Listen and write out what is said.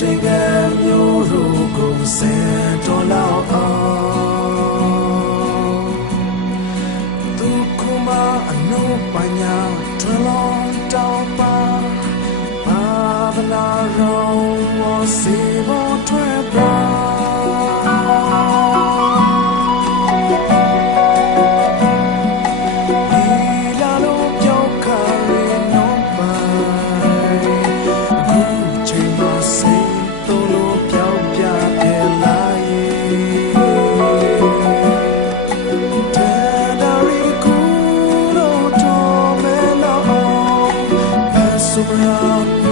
တိမ်ကမျိုးရိုးကိုစံတော်လောက်အောင်ဒုက္ခမအနုပညာထလောင်းတောင်းပါဘာဗလာရောဝစီဘောထွက်ပါ around